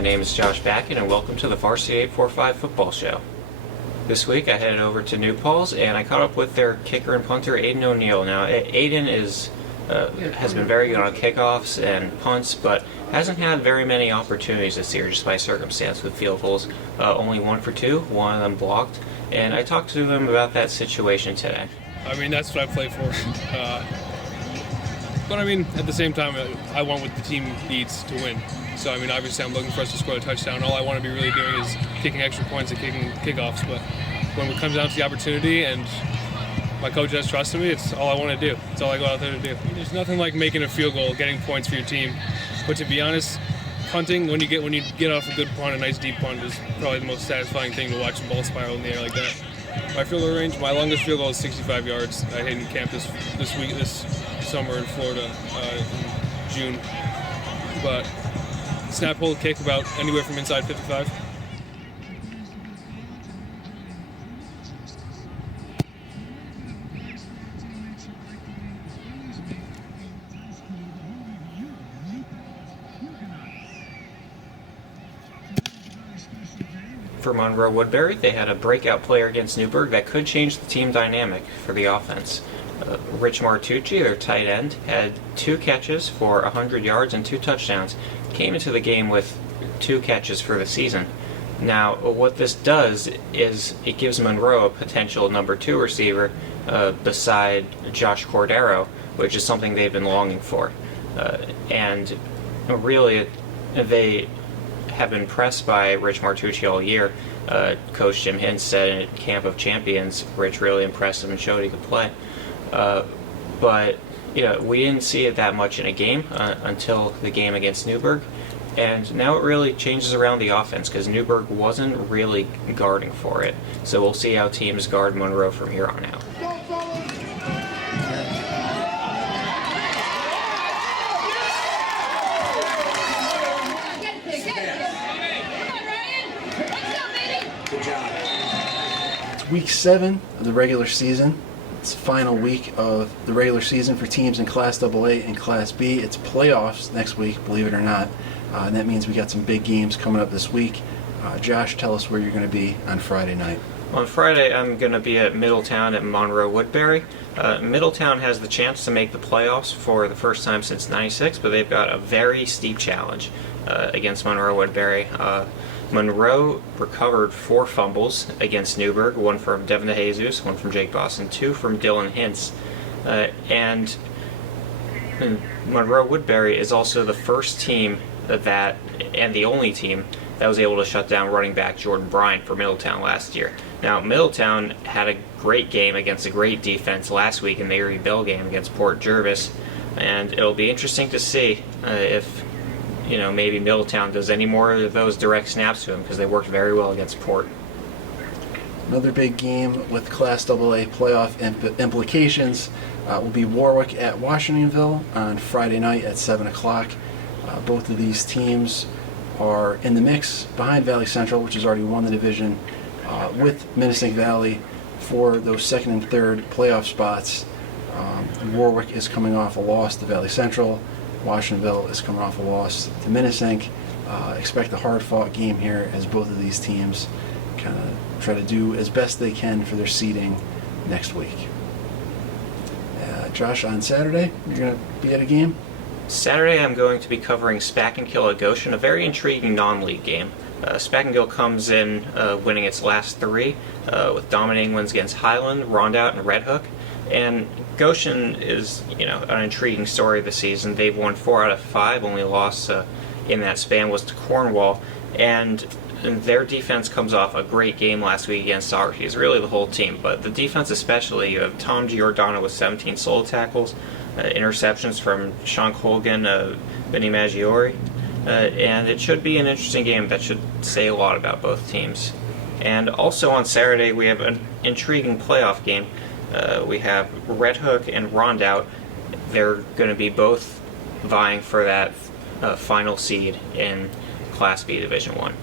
My name is Josh Bakan and welcome to the Varsity845 football show. This week I headed over to New Paltz and I caught up with their kicker and punter Aidan O'Neill. Now Aidan has been very good on kickoffs and punts, but hasn't had very many opportunities this year just by circumstance with field goals. Only 1 for 2, one of them blocked, and I talked to them about that situation today. I mean, that's what I play for. But I mean, at the same time, I want what the team needs to win. So I mean, obviously I'm looking for us to score a touchdown. All I want to be really doing is kicking extra points and kicking kickoffs. But when it comes down to the opportunity and my coach has trusted me, it's all I want to do. It's all I go out there to do. There's nothing like making a field goal, getting points for your team. But to be honest, punting, when you get off a good punt, a nice deep punt, is probably the most satisfying thing to watch a ball spiral in the air like that. My field goal range, my longest field goal is 65 yards. I hit in camp this summer in Florida in June. But snap, hold, kick about anywhere from inside 55. For Monroe Woodbury, they had a breakout player against Newburgh that could change the team dynamic for the offense. Rich Martucci, their tight end, had 2 catches for 100 yards and 2 touchdowns. Came into the game with 2 catches for the season. Now, what this does is it gives Monroe a potential number 2 receiver beside Josh Cordero, which is something they've been longing for. And really, they have been pressed by Rich Martucci all year. Coach Jim Hintz said at Camp of Champions, Rich really impressed him and showed he could play. But we didn't see it that much in a game until the game against Newburgh, and now it really changes around the offense because Newburgh wasn't really guarding for it. So we'll see how teams guard Monroe from here on out. Good job. It's week 7 of the regular season. It's the final week of the regular season for teams in Class AA and Class B. It's playoffs next week, believe it or not. And that means we got some big games coming up this week. Josh, tell us where you're going to be on Friday night. On Friday, I'm going to be at Middletown at Monroe Woodbury. Middletown has the chance to make the playoffs for the first time since '96, but they've got a very steep challenge against Monroe Woodbury. Monroe recovered 4 fumbles against Newburgh, 1 from Devin DeJesus, 1 from Jake Boston, 2 from Dylan Hintz. And Monroe Woodbury is also the first team and the only team that was able to shut down running back Jordan Bryant for Middletown last year. Now, Middletown had a great game against a great defense last week in the Erie Bell game against Port Jervis, and it'll be interesting to see if maybe Middletown does any more of those direct snaps to him because they worked very well against Port. Another big game with Class AA playoff implications will be Warwick at Washingtonville on Friday night at 7 o'clock. Both of these teams are in the mix behind Valley Central, which has already won the division, with Minisink Valley for those 2nd and 3rd playoff spots. Warwick is coming off a loss to Valley Central. Washingtonville is coming off a loss to Minisink. Expect a hard-fought game here as both of these teams kind of try to do as best they can for their seeding next week. Josh, on Saturday, you're going to be at a game? Saturday, I'm going to be covering Spackenkill at Goshen, a very intriguing non-league game. Spackenkill comes in winning its last 3 with dominating wins against Highland, Rondout, and Red Hook. And Goshen is, an intriguing story this season. They've won 4 out of 5. Only loss in that span was to Cornwall. And their defense comes off a great game last week against Socrates. Really the whole team, but the defense especially. You have Tom Giordano with 17 solo tackles, interceptions from Sean Colgan, Vinny Maggiore. And it should be an interesting game that should say a lot about both teams. And also on Saturday, we have an intriguing playoff game. We have Red Hook and Rondout. They're going to be both vying for that final seed in Class B Division 1.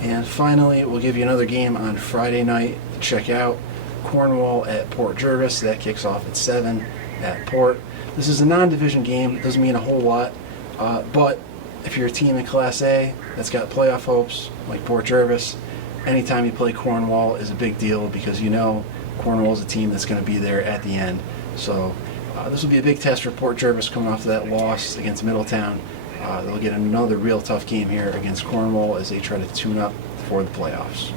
And finally, we'll give you another game on Friday night to check out. Cornwall at Port Jervis. That kicks off at 7 at Port. This is a non-division game. It doesn't mean a whole lot, but if you're a team in Class A that's got playoff hopes, like Port Jervis, anytime you play Cornwall is a big deal because you know Cornwall is a team that's going to be there at the end. So this will be a big test for Port Jervis coming off of that loss against Middletown. They'll get another real tough game here against Cornwall as they try to tune up for the playoffs.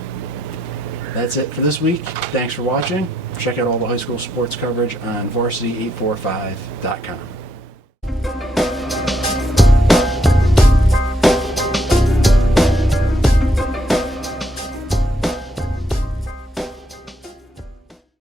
That's it for this week. Thanks for watching. Check out all the high school sports coverage on Varsity845.com.